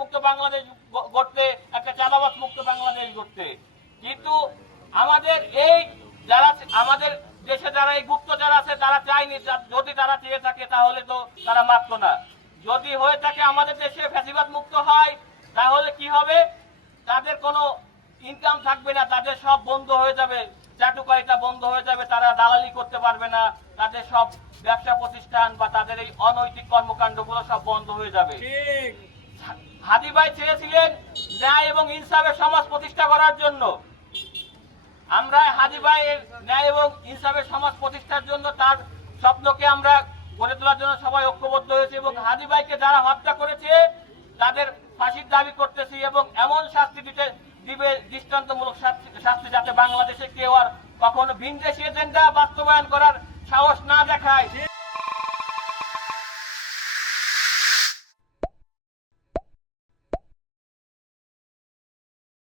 মুক্ত বাংলাদেশ গড়তে, একটা চাঁদাবাজ মুক্ত বাংলাদেশ গড়তে। কিন্তু আমাদের এই যারা আমাদের দেশে যারা এই গুপ্তচর আছে তারা চায়নি, যদি তারা চেয়ে থাকে তাহলে তো তারা মারত না। যদি হয়ে থাকে আমাদের দেশে ফ্যাসিবাদ মুক্ত হয় তাহলে কি হবে, তাদের কোনো ইনকাম থাকবে না, তাদের সব বন্ধ হয়ে যাবে, চাটুকারিতা বন্ধ হয়ে যাবে, তারা দালালি করতে পারবে না, তাদের সব ব্যবসা প্রতিষ্ঠান বা তাদের এই অনৈতিক কর্মকাণ্ডগুলো সব বন্ধ হয়ে যাবে। হাদি ভাই চেয়েছিলেন ন্যায় এবং ইনসাফের সমাজ প্রতিষ্ঠা করার জন্য। আমরা হাদি ভাইয়ের ন্যায় এবং ইনসাফের সমাজ প্রতিষ্ঠার জন্য তার স্বপ্নকে আমরা গড়ে তোলার জন্য সবাই ঐক্যবদ্ধ হয়েছে এবং হাদি ভাইকে যারা হত্যা করেছে তাদের ফাঁসির দাবি করতেছি এবং এমন শাস্তি দিবে, দৃষ্টান্তমূলক শাস্তি, যাতে বাংলাদেশে কেউ আর কখনো ভিনদেশি এজেন্ডা বাস্তবায়ন করার সাহস না দেখায়।